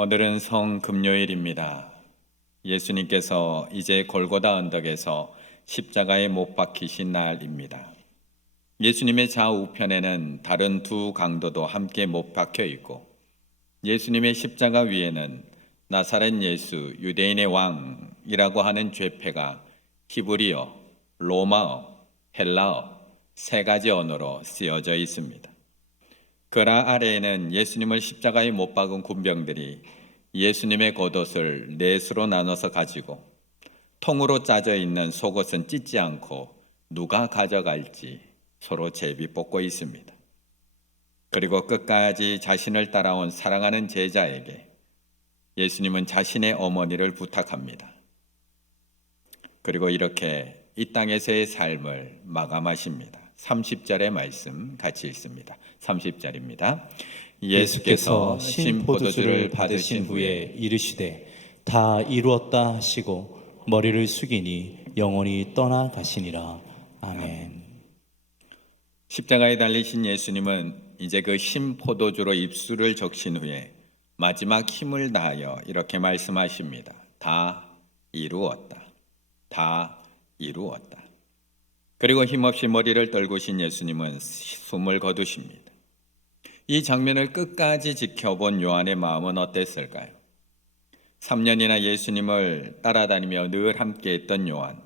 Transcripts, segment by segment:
오늘은 성금요일입니다. 예수님께서 이제 골고다 언덕에서 십자가에 못 박히신 날입니다. 예수님의 좌우편에는 다른 두 강도도 함께 못 박혀 있고, 예수님의 십자가 위에는 나사렛 예수 유대인의 왕이라고 하는 죄패가 히브리어, 로마어, 헬라어 세 가지 언어로 쓰여져 있습니다. 그라 아래에는 예수님을 십자가에 못 박은 군병들이 예수님의 겉옷을 넷으로 나눠서 가지고 통으로 짜져 있는 속옷은 찢지 않고 누가 가져갈지 서로 제비 뽑고 있습니다. 그리고 끝까지 자신을 따라온 사랑하는 제자에게 예수님은 자신의 어머니를 부탁합니다. 그리고 이렇게 이 땅에서의 삶을 마감하십니다. 30절의 말씀 같이 읽습니다. 30절입니다. 예수께서 신 포도주를 받으신 후에 이르시되 다 이루었다 하시고 머리를 숙이니 영원히 떠나가시니라. 아멘. 십자가에 달리신 예수님은 이제 그 신 포도주로 입술을 적신 후에 마지막 힘을 다하여 이렇게 말씀하십니다. 다 이루었다. 다 이루었다. 그리고 힘없이 머리를 떨구신 예수님은 숨을 거두십니다. 이 장면을 끝까지 지켜본 요한의 마음은 어땠을까요? 3년이나 예수님을 따라다니며 늘 함께했던 요한,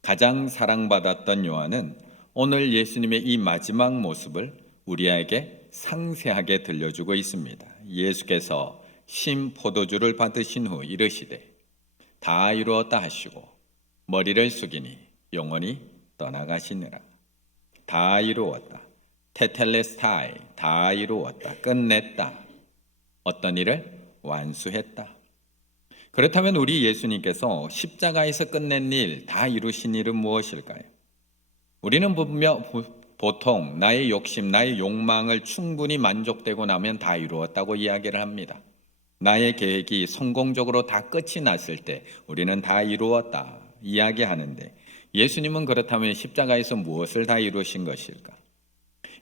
가장 사랑받았던 요한은 오늘 예수님의 이 마지막 모습을 우리에게 상세하게 들려주고 있습니다. 예수께서 신 포도주를 받으신 후 이르시되 다 이루었다 하시고 머리를 숙이니 영원히 떠나가시느라. 다 이루었다. 테텔레스타이, 다 이루었다. 끝냈다. 어떤 일을 완수했다. 그렇다면 우리 예수님께서 십자가에서 끝낸 일, 다 이루신 일은 무엇일까요? 우리는 보통 나의 욕심, 나의 욕망을 충분히 만족되고 나면 다 이루었다고 이야기를 합니다. 나의 계획이 성공적으로 다 끝이 났을 때 우리는 다 이루었다 이야기하는데, 예수님은 그렇다면 십자가에서 무엇을 다 이루신 것일까?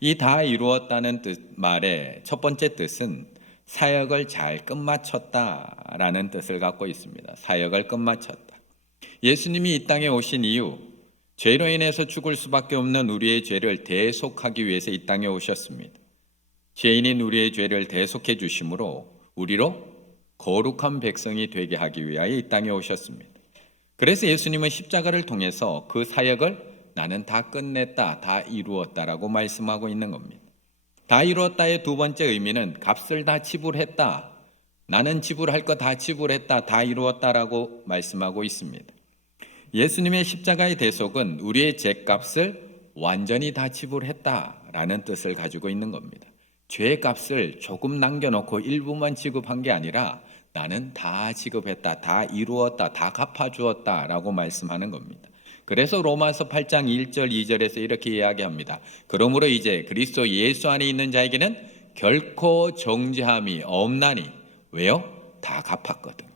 이 다 이루었다는 말의 첫 번째 뜻은 사역을 잘 끝마쳤다라는 뜻을 갖고 있습니다. 사역을 끝마쳤다. 예수님이 이 땅에 오신 이유, 죄로 인해서 죽을 수밖에 없는 우리의 죄를 대속하기 위해서 이 땅에 오셨습니다. 죄인인 우리의 죄를 대속해 주심으로 우리로 거룩한 백성이 되게 하기 위하여 이 땅에 오셨습니다. 그래서 예수님은 십자가를 통해서 그 사역을 나는 다 끝냈다, 다 이루었다라고 말씀하고 있는 겁니다. 다 이루었다의 두 번째 의미는 값을 다 지불했다, 나는 지불할 거 다 지불했다, 다 이루었다라고 말씀하고 있습니다. 예수님의 십자가의 대속은 우리의 죄값을 완전히 다 지불했다라는 뜻을 가지고 있는 겁니다. 죄의 값을 조금 남겨놓고 일부만 지급한 게 아니라 나는 다 지급했다, 다 이루었다, 다 갚아주었다 라고 말씀하는 겁니다. 그래서 로마서 8장 1절 2절에서 이렇게 이야기합니다. 그러므로 이제 그리스도 예수 안에 있는 자에게는 결코 정죄함이 없나니. 왜요? 다 갚았거든요.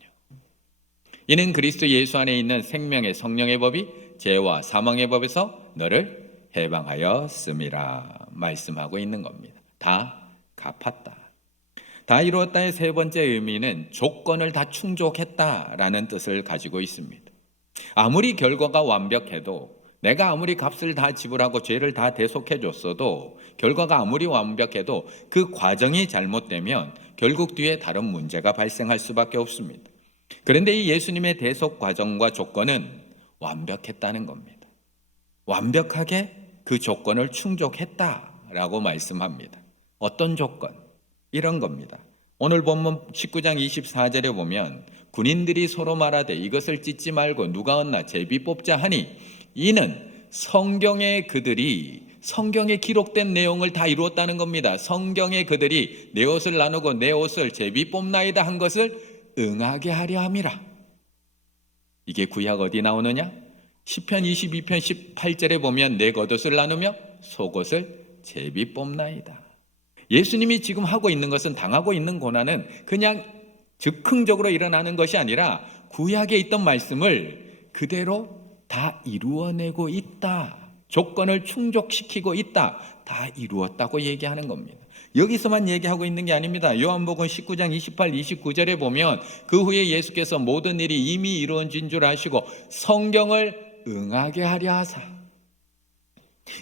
이는 그리스도 예수 안에 있는 생명의 성령의 법이 죄와 사망의 법에서 너를 해방하였음이라 말씀하고 있는 겁니다. 다 갚았다. 다 이루었다의 세 번째 의미는 조건을 다 충족했다라는 뜻을 가지고 있습니다. 아무리 결과가 완벽해도, 내가 아무리 값을 다 지불하고 죄를 다 대속해 줬어도, 결과가 아무리 완벽해도 그 과정이 잘못되면 결국 뒤에 다른 문제가 발생할 수밖에 없습니다. 그런데 이 예수님의 대속 과정과 조건은 완벽했다는 겁니다. 완벽하게 그 조건을 충족했다라고 말씀합니다. 어떤 조건? 이런 겁니다. 오늘 본문 19장 24절에 보면 군인들이 서로 말하되 이것을 찢지 말고 누가 얻나 제비 뽑자 하니, 이는 성경에 기록된 내용을 다 이루었다는 겁니다. 성경에 그들이 내 옷을 나누고 내 옷을 제비 뽑나이다 한 것을 응하게 하려 함이라. 이게 구약 어디 나오느냐? 시편 22편 18절에 보면 내 겉옷을 나누며 속옷을 제비 뽑나이다. 예수님이 지금 하고 있는 것은, 당하고 있는 고난은 그냥 즉흥적으로 일어나는 것이 아니라 구약에 있던 말씀을 그대로 다 이루어내고 있다. 조건을 충족시키고 있다. 다 이루었다고 얘기하는 겁니다. 여기서만 얘기하고 있는 게 아닙니다. 요한복음 19장 28, 29절에 보면 그 후에 예수께서 모든 일이 이미 이루어진 줄 아시고 성경을 응하게 하려 하사,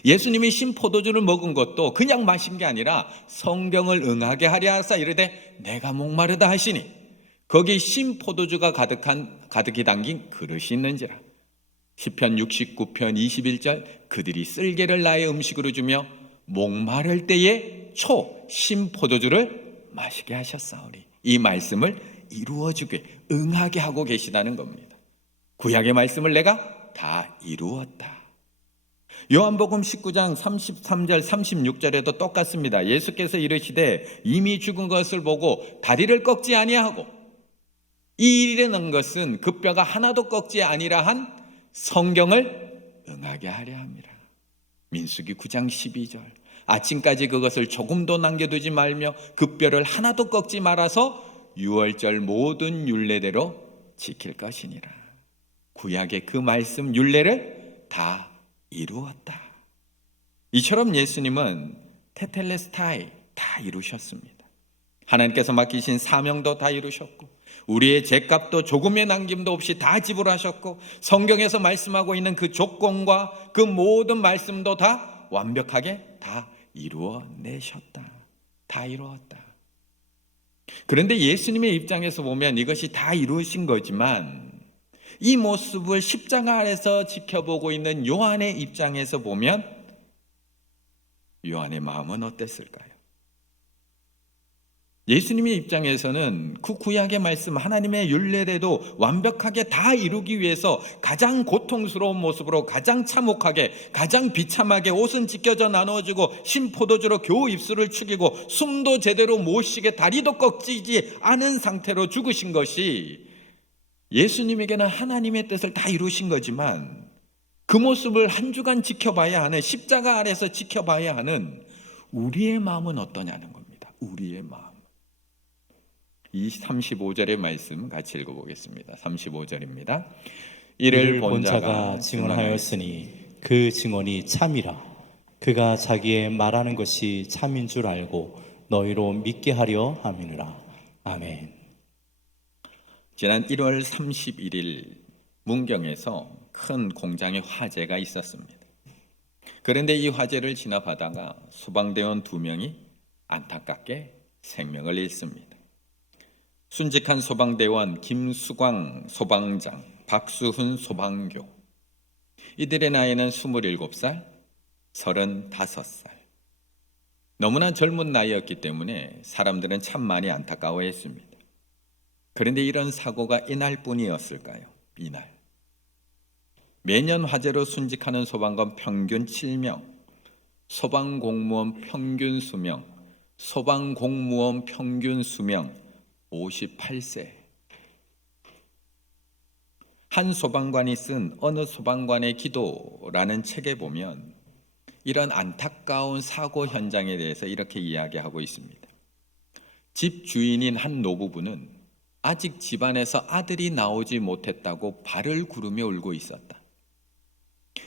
예수님이 신포도주를 먹은 것도 그냥 마신 게 아니라 성경을 응하게 하려 하사 이르되 내가 목마르다 하시니 거기 신포도주가 가득히 담긴 그릇이 있는지라. 시편 69편 21절 그들이 쓸개를 나의 음식으로 주며 목마를 때에 신포도주를 마시게 하셨사오니, 이 말씀을 이루어주게 응하게 하고 계시다는 겁니다. 구약의 말씀을 내가 다 이루었다. 요한복음 19장 33절 36절에도 똑같습니다. 예수께서 이르시되 이미 죽은 것을 보고 다리를 꺾지 아니하고 이 일이라는 것은 그 뼈가 하나도 꺾지 아니라 한 성경을 응하게 하려 함이라. 민수기 9장 12절 아침까지 그것을 조금도 남겨두지 말며 그 뼈를 하나도 꺾지 말아서 유월절 모든 율례대로 지킬 것이니라. 구약의 그 말씀 율례를 다 이루었다. 이처럼 예수님은 테텔레스타이 다 이루셨습니다. 하나님께서 맡기신 사명도 다 이루셨고 우리의 죄값도 조금의 남김도 없이 다 지불하셨고 성경에서 말씀하고 있는 그 조건과 그 모든 말씀도 다 완벽하게 다 이루어내셨다. 다 이루었다. 그런데 예수님의 입장에서 보면 이것이 다 이루어진 거지만 이 모습을 십자가 아래서 지켜보고 있는 요한의 입장에서 보면 요한의 마음은 어땠을까요? 예수님의 입장에서는 그 구약의 말씀 하나님의 율례대도 완벽하게 다 이루기 위해서 가장 고통스러운 모습으로 가장 참혹하게 가장 비참하게 옷은 찢겨져 나누어지고 신포도주로 겨우 입술을 축이고 숨도 제대로 못 쉬게 다리도 꺾이지 않은 상태로 죽으신 것이 예수님에게는 하나님의 뜻을 다 이루신 거지만 그 모습을 한 주간 지켜봐야 하는, 십자가 아래서 지켜봐야 하는 우리의 마음은 어떠냐는 겁니다. 우리의 마음. 이 35절의 말씀 같이 읽어보겠습니다. 35절입니다. 이를 본 자가 증언하였으니 그 증언이 참이라. 그가 자기의 말하는 것이 참인 줄 알고 너희로 믿게 하려 함이니라. 아멘. 지난 1월 31일 문경에서 큰 공장의 화재가 있었습니다. 그런데 이 화재를 지나가다가 소방대원 2명이 안타깝게 생명을 잃습니다. 순직한 소방대원 김수광 소방장, 박수훈 소방교, 이들의 나이는 27살, 35살. 너무나 젊은 나이였기 때문에 사람들은 참 많이 안타까워했습니다. 그런데 이런 사고가 이날뿐이었을까요? 이날. 매년 화재로 순직하는 소방관 평균 7명, 소방공무원 평균 수명, 소방공무원 평균 수명 58세. 한 소방관이 쓴 어느 소방관의 기도라는 책에 보면 이런 안타까운 사고 현장에 대해서 이렇게 이야기하고 있습니다. 집 주인인 한 노부부는 아직 집안에서 아들이 나오지 못했다고 발을 구르며 울고 있었다.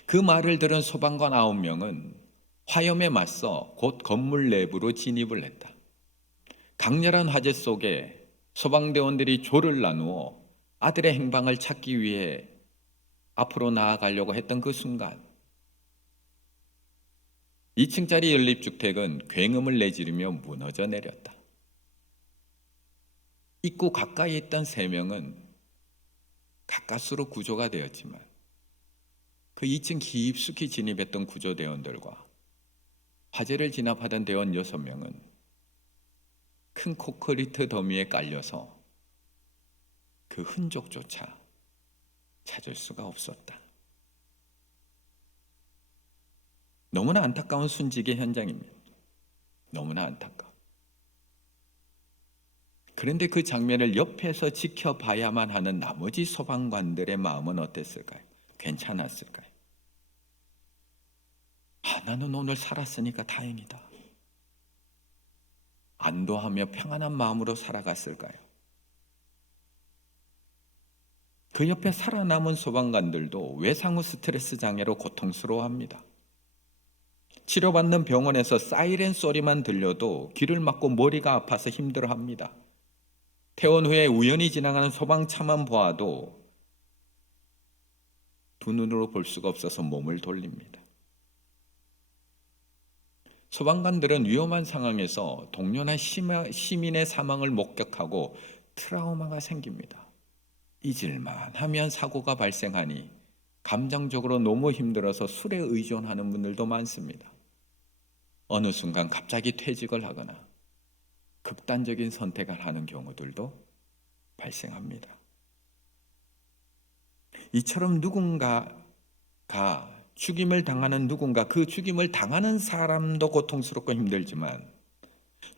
그 말을 들은 소방관 9명은 화염에 맞서 곧 건물 내부로 진입을 했다. 강렬한 화재 속에 소방대원들이 조를 나누어 아들의 행방을 찾기 위해 앞으로 나아가려고 했던 그 순간 2층짜리 연립주택은 굉음을 내지르며 무너져 내렸다. 입구 가까이 있던 3명은 가까스로 구조가 되었지만 그 2층 깊숙이 진입했던 구조대원들과 화재를 진압하던 대원 6명은 큰 콘크리트 더미에 깔려서 그 흔적조차 찾을 수가 없었다. 너무나 안타까운 순직의 현장입니다. 너무나 안타까워. 그런데 그 장면을 옆에서 지켜봐야만 하는 나머지 소방관들의 마음은 어땠을까요? 괜찮았을까요? 나는 오늘 살았으니까 다행이다. 안도하며 평안한 마음으로 살아갔을까요? 그 옆에 살아남은 소방관들도 외상 후 스트레스 장애로 고통스러워합니다. 치료받는 병원에서 사이렌 소리만 들려도 귀를 막고 머리가 아파서 힘들어합니다. 퇴원 후에 우연히 지나가는 소방차만 보아도 두 눈으로 볼 수가 없어서 몸을 돌립니다. 소방관들은 위험한 상황에서 동료나 시민의 사망을 목격하고 트라우마가 생깁니다. 잊을만 하면 사고가 발생하니 감정적으로 너무 힘들어서 술에 의존하는 분들도 많습니다. 어느 순간 갑자기 퇴직을 하거나 극단적인 선택을 하는 경우들도 발생합니다. 이처럼 누군가가 죽임을 당하는 누군가, 그 죽임을 당하는 사람도 고통스럽고 힘들지만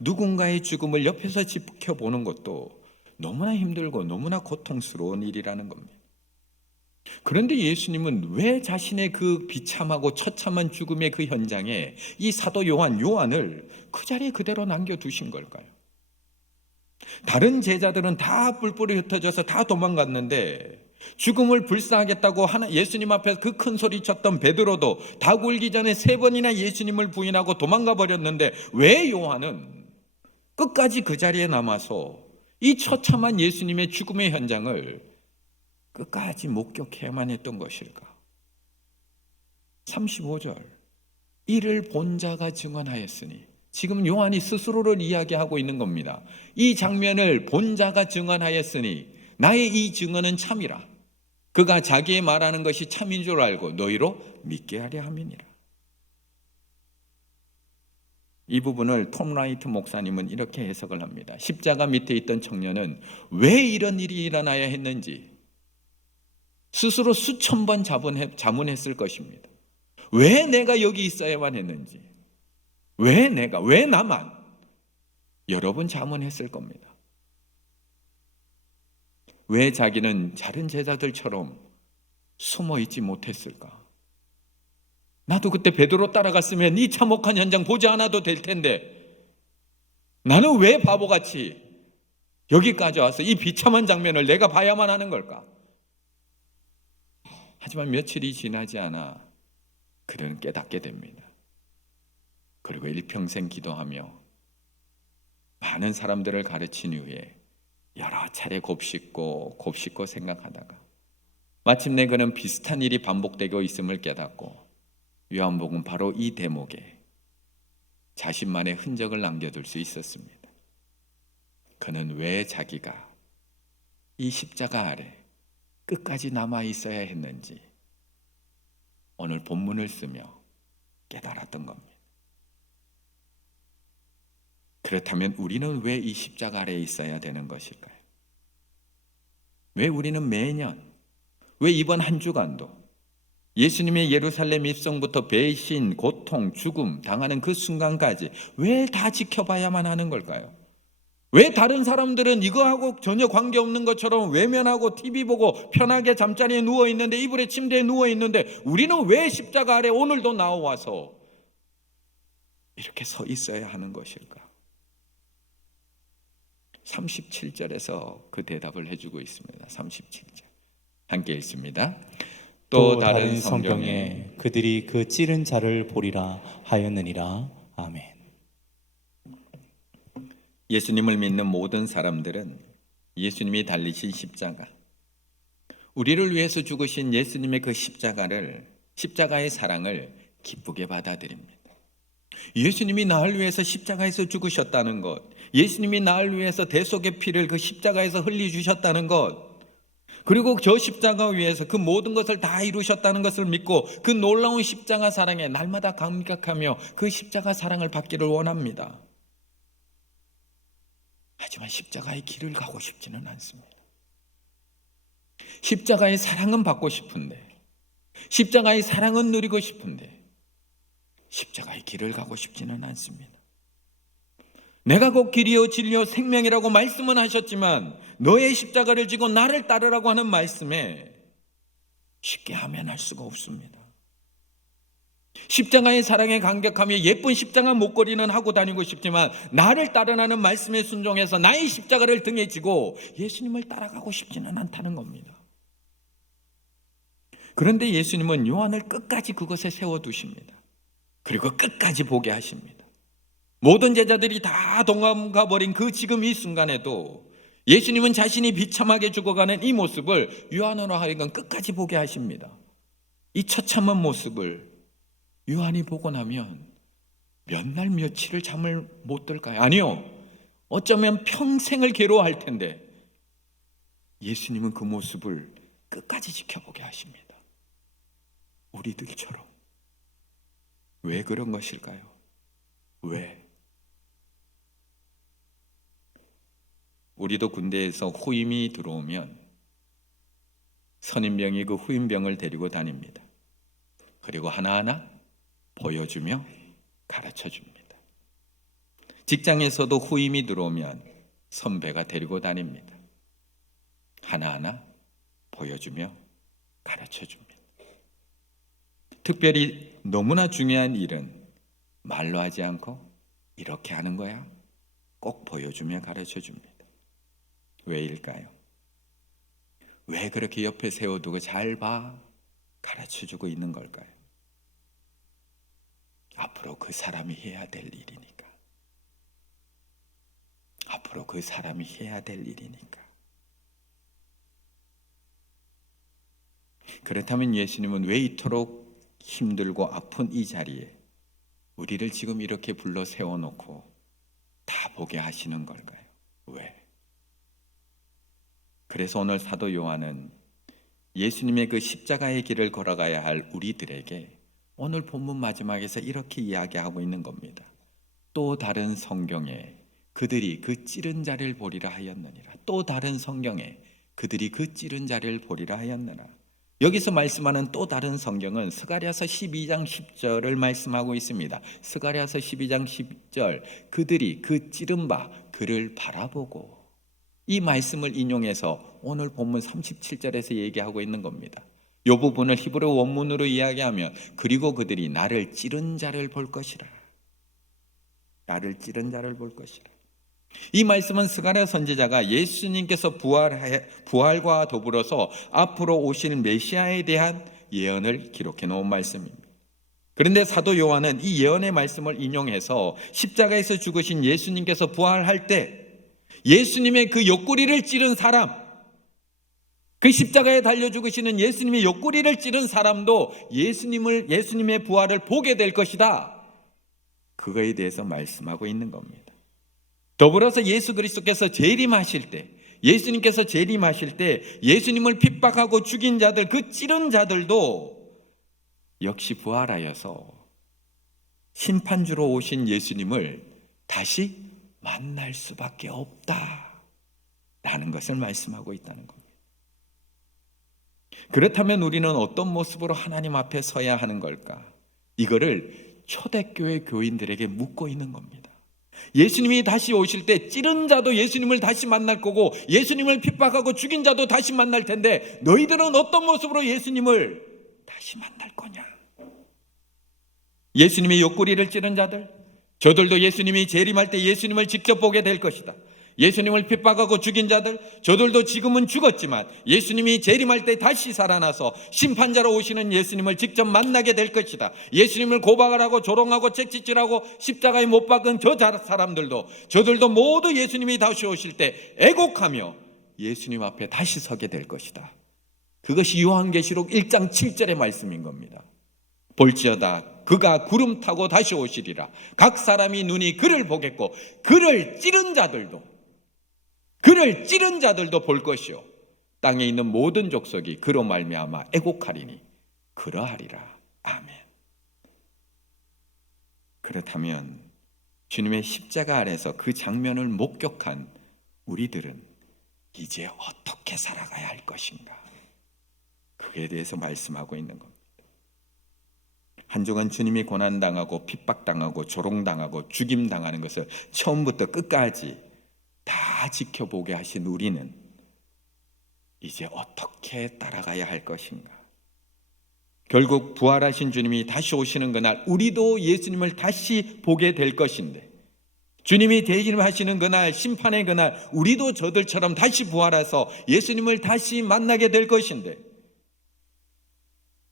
누군가의 죽음을 옆에서 지켜보는 것도 너무나 힘들고 너무나 고통스러운 일이라는 겁니다. 그런데 예수님은 왜 자신의 그 비참하고 처참한 죽음의 그 현장에 이 사도 요한을 그 자리에 그대로 남겨두신 걸까요? 다른 제자들은 다 뿔뿔이 흩어져서 다 도망갔는데 죽음을 불사하겠다고 예수님 앞에서 그 큰 소리 쳤던 베드로도 닭 울기 전에 3번이나 예수님을 부인하고 도망가 버렸는데 왜 요한은 끝까지 그 자리에 남아서 이 처참한 예수님의 죽음의 현장을 끝까지 목격해야만 했던 것일까? 35절, 이를 본 자가 증언하였으니, 지금 요한이 스스로를 이야기하고 있는 겁니다. 이 장면을 본 자가 증언하였으니 나의 이 증언은 참이라. 그가 자기의 말하는 것이 참인 줄 알고 너희로 믿게 하려 함이니라. 이 부분을 톰 라이트 목사님은 이렇게 해석을 합니다. 십자가 밑에 있던 청년은 왜 이런 일이 일어나야 했는지 스스로 수천 번 자문했을 것입니다. 왜 내가 여기 있어야만 했는지, 왜 나만, 여러 번 자문했을 겁니다. 왜 자기는 다른 제자들처럼 숨어 있지 못했을까? 나도 그때 베드로 따라갔으면 이 참혹한 현장 보지 않아도 될 텐데 나는 왜 바보같이 여기까지 와서 이 비참한 장면을 내가 봐야만 하는 걸까? 하지만 며칠이 지나지 않아 그들은 깨닫게 됩니다. 그리고 일평생 기도하며 많은 사람들을 가르친 이후에 여러 차례 곱씹고 생각하다가 마침내 그는 비슷한 일이 반복되고 있음을 깨닫고 요한복음 바로 이 대목에 자신만의 흔적을 남겨둘 수 있었습니다. 그는 왜 자기가 이 십자가 아래 끝까지 남아 있어야 했는지 오늘 본문을 쓰며 깨달았던 겁니다. 그렇다면 우리는 왜 이 십자가 아래에 있어야 되는 것일까요? 왜 우리는 매년, 왜 이번 한 주간도 예수님의 예루살렘 입성부터 배신, 고통, 죽음 당하는 그 순간까지 왜 다 지켜봐야만 하는 걸까요? 왜 다른 사람들은 이거하고 전혀 관계없는 것처럼 외면하고 TV 보고 편하게 잠자리에 누워있는데, 이불에 침대에 누워있는데 우리는 왜 십자가 아래 오늘도 나와서 이렇게 서 있어야 하는 것일까? 37절에서 그 대답을 해주고 있습니다. 37절 함께 읽습니다. 또 다른 성경에 그들이 그 찌른 자를 보리라 하였느니라. 아멘. 예수님을 믿는 모든 사람들은 예수님이 달리신 십자가, 우리를 위해서 죽으신 예수님의 그 십자가의 사랑을 기쁘게 받아들입니다. 예수님이 나를 위해서 십자가에서 죽으셨다는 것, 예수님이 나를 위해서 대속의 피를 그 십자가에서 흘려주셨다는 것, 그리고 저 십자가 위에서 그 모든 것을 다 이루셨다는 것을 믿고 그 놀라운 십자가 사랑에 날마다 감격하며 그 십자가 사랑을 받기를 원합니다. 하지만 십자가의 길을 가고 싶지는 않습니다. 십자가의 사랑은 받고 싶은데, 십자가의 사랑은 누리고 싶은데 십자가의 길을 가고 싶지는 않습니다. 내가 곧 길이요 진리요 생명이라고 말씀은 하셨지만 너의 십자가를 지고 나를 따르라고 하는 말씀에 쉽게 하면 할 수가 없습니다. 십자가의 사랑에 감격하며 예쁜 십자가 목걸이는 하고 다니고 싶지만 나를 따르라는 말씀에 순종해서 나의 십자가를 등에 지고 예수님을 따라가고 싶지는 않다는 겁니다. 그런데 예수님은 요한을 끝까지 그것에 세워두십니다. 그리고 끝까지 보게 하십니다. 모든 제자들이 다 도망가 버린 그 지금 이 순간에도 예수님은 자신이 비참하게 죽어가는 이 모습을 요한으로 하여금 끝까지 보게 하십니다. 이 처참한 모습을 요한이 보고 나면 몇 날 며칠을 잠을 못 들까요? 아니요. 어쩌면 평생을 괴로워할 텐데 예수님은 그 모습을 끝까지 지켜보게 하십니다. 우리들처럼. 왜 그런 것일까요? 왜? 우리도 군대에서 후임이 들어오면 선임병이 그 후임병을 데리고 다닙니다. 그리고 하나하나 보여주며 가르쳐줍니다. 직장에서도 후임이 들어오면 선배가 데리고 다닙니다. 하나하나 보여주며 가르쳐줍니다. 특별히 너무나 중요한 일은 말로 하지 않고 이렇게 하는 거야. 꼭 보여주며 가르쳐줍니다. 왜일까요? 왜 그렇게 옆에 세워두고 잘 봐? 가르쳐주고 있는 걸까요? 앞으로 그 사람이 해야 될 일이니까. 앞으로 그 사람이 해야 될 일이니까. 그렇다면 예수님은 왜 이토록 힘들고 아픈 이 자리에 우리를 지금 이렇게 불러 세워놓고 다 보게 하시는 걸까요? 왜? 그래서 오늘 사도 요한은 예수님의 그 십자가의 길을 걸어가야 할 우리들에게 오늘 본문 마지막에서 이렇게 이야기하고 있는 겁니다. 또 다른 성경에 그들이 그 찌른 자를 보리라 하였느니라. 또 다른 성경에 그들이 그 찌른 자를 보리라 하였느니라. 여기서 말씀하는 또 다른 성경은 스가랴서 12장 10절을 말씀하고 있습니다. 스가랴서 12장 10절 그들이 그 찌른 바 그를 바라보고 이 말씀을 인용해서 오늘 본문 37절에서 얘기하고 있는 겁니다. 이 부분을 히브리 원문으로 이야기하면 그리고 그들이 나를 찌른 자를 볼 것이라. 나를 찌른 자를 볼 것이라. 이 말씀은 스가랴 선지자가 예수님께서 부활과 더불어서 앞으로 오실 메시아에 대한 예언을 기록해 놓은 말씀입니다. 그런데 사도 요한은 이 예언의 말씀을 인용해서 십자가에서 죽으신 예수님께서 부활할 때 예수님의 그 옆구리를 찌른 사람, 그 십자가에 달려 죽으시는 예수님의 옆구리를 찌른 사람도 예수님의 부활을 보게 될 것이다. 그거에 대해서 말씀하고 있는 겁니다. 더불어서 예수 그리스도께서 재림하실 때, 예수님께서 재림하실 때 예수님을 핍박하고 죽인 자들, 그 찌른 자들도 역시 부활하여서 심판주로 오신 예수님을 다시 만날 수밖에 없다라는 것을 말씀하고 있다는 겁니다. 그렇다면 우리는 어떤 모습으로 하나님 앞에 서야 하는 걸까? 이거를 초대교회 교인들에게 묻고 있는 겁니다. 예수님이 다시 오실 때 찌른 자도 예수님을 다시 만날 거고 예수님을 핍박하고 죽인 자도 다시 만날 텐데 너희들은 어떤 모습으로 예수님을 다시 만날 거냐? 예수님의 옆구리를 찌른 자들, 저들도 예수님이 재림할 때 예수님을 직접 보게 될 것이다. 예수님을 핍박하고 죽인 자들, 저들도 지금은 죽었지만 예수님이 재림할 때 다시 살아나서 심판자로 오시는 예수님을 직접 만나게 될 것이다. 예수님을 고박을 하고 조롱하고 채찍질하고 십자가에 못 박은 저 사람들도, 저들도 모두 예수님이 다시 오실 때 애곡하며 예수님 앞에 다시 서게 될 것이다. 그것이 요한계시록 1장 7절의 말씀인 겁니다. 볼지어다 그가 구름 타고 다시 오시리라. 각 사람이 눈이 그를 보겠고 그를 찌른 자들도 볼 것이요 땅에 있는 모든 족속이 그로 말미암아 애곡하리니 그러하리라. 아멘. 그렇다면 주님의 십자가 아래서 그 장면을 목격한 우리들은 이제 어떻게 살아가야 할 것인가? 그에 대해서 말씀하고 있는 겁니다. 한동안 주님이 고난당하고 핍박당하고 조롱당하고 죽임당하는 것을 처음부터 끝까지 다 지켜보게 하신 우리는 이제 어떻게 따라가야 할 것인가? 결국 부활하신 주님이 다시 오시는 그날 우리도 예수님을 다시 보게 될 것인데, 주님이 재림하시는 그날, 심판의 그날 우리도 저들처럼 다시 부활해서 예수님을 다시 만나게 될 것인데,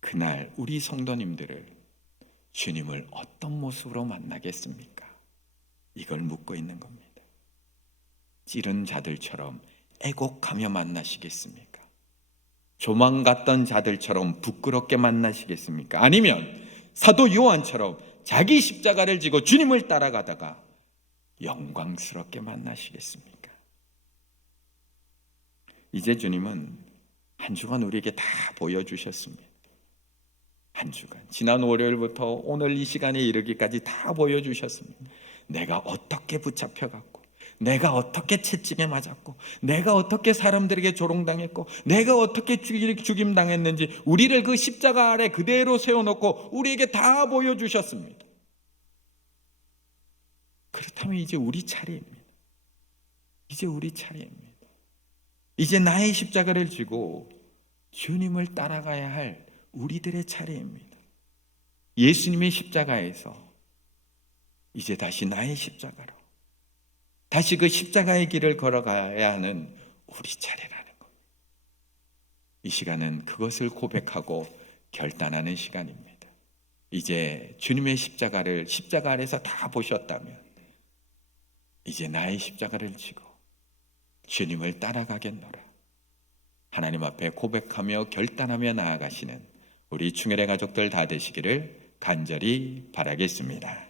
그날 우리 성도님들을 주님을 어떤 모습으로 만나겠습니까? 이걸 묻고 있는 겁니다. 찌른 자들처럼 애곡하며 만나시겠습니까? 조망갔던 자들처럼 부끄럽게 만나시겠습니까? 아니면 사도 요한처럼 자기 십자가를 지고 주님을 따라가다가 영광스럽게 만나시겠습니까? 이제 주님은 한 주간 우리에게 다 보여주셨습니다. 한 주간, 지난 월요일부터 오늘 이 시간에 이르기까지 다 보여주셨습니다. 내가 어떻게 붙잡혀갔고, 내가 어떻게 채찍에 맞았고, 내가 어떻게 사람들에게 조롱당했고, 내가 어떻게 죽임당했는지 우리를 그 십자가 아래 그대로 세워놓고 우리에게 다 보여주셨습니다. 그렇다면 이제 우리 차례입니다. 이제 우리 차례입니다. 이제 나의 십자가를 지고 주님을 따라가야 할 우리들의 차례입니다. 예수님의 십자가에서 이제 다시 나의 십자가로, 다시 그 십자가의 길을 걸어가야 하는 우리 차례라는 겁니다. 이 시간은 그것을 고백하고 결단하는 시간입니다. 이제 주님의 십자가를 십자가 아래서 다 보셨다면 이제 나의 십자가를 지고 주님을 따라가겠노라. 하나님 앞에 고백하며 결단하며 나아가시는 우리 충혈의 가족들 다 되시기를 간절히 바라겠습니다.